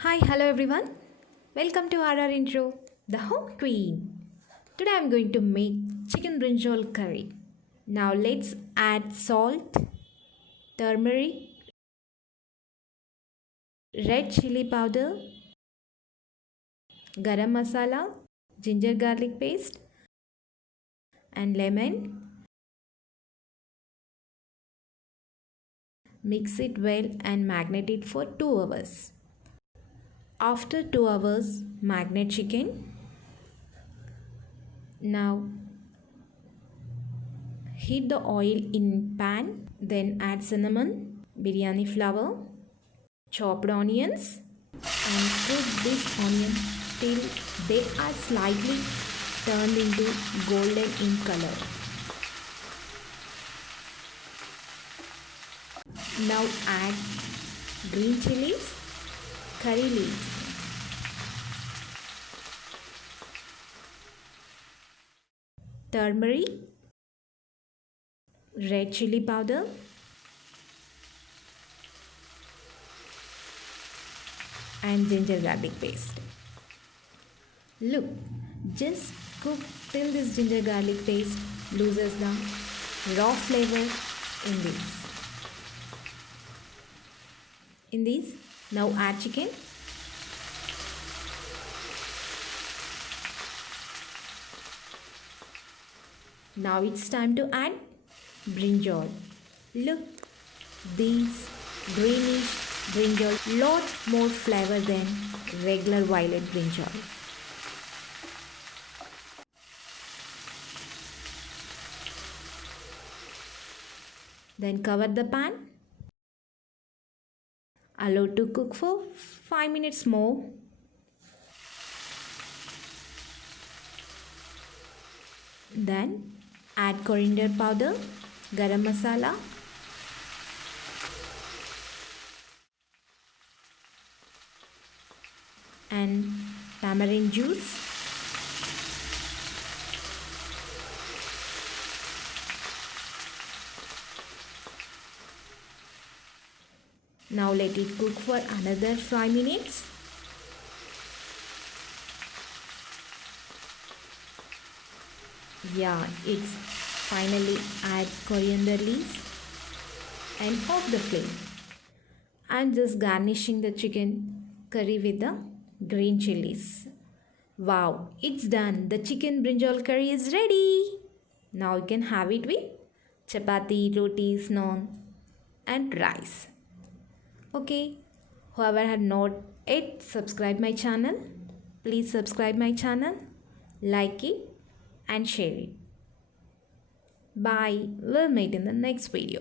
Hi, hello everyone. Welcome to RR Intro, the Home Queen. Today I'm going to make chicken brinjal curry. Now let's add salt, turmeric, red chili powder, garam masala, ginger garlic paste, and lemon. Mix it well and marinate it for 2 hours. After 2 hours, marinate chicken. Now heat the oil in pan, then add cinnamon, biryani flour, chopped onions, and cook this onion till they are slightly turned into golden in color. Now add green chilies, curry leaves, turmeric, red chili powder, and ginger garlic paste. Look, just cook till this ginger garlic paste loses the raw flavor in this. Now add chicken. Now it's time to add brinjal. Look, these greenish brinjal lot more flavor than regular violet brinjal. Then cover the pan. Allow to cook for 5 minutes more. Then add coriander powder, garam masala, and tamarind juice. Now let it cook for another 5 minutes. Yeah, it's finally add coriander leaves and off the flame. I'm just garnishing the chicken curry with the green chilies. Wow, it's done. The chicken brinjal curry is ready. Now you can have it with chapati, rotis, naan, and rice. Okay, whoever had not yet subscribed my channel, please subscribe my channel, like it and share it. Bye. We'll meet in the next video.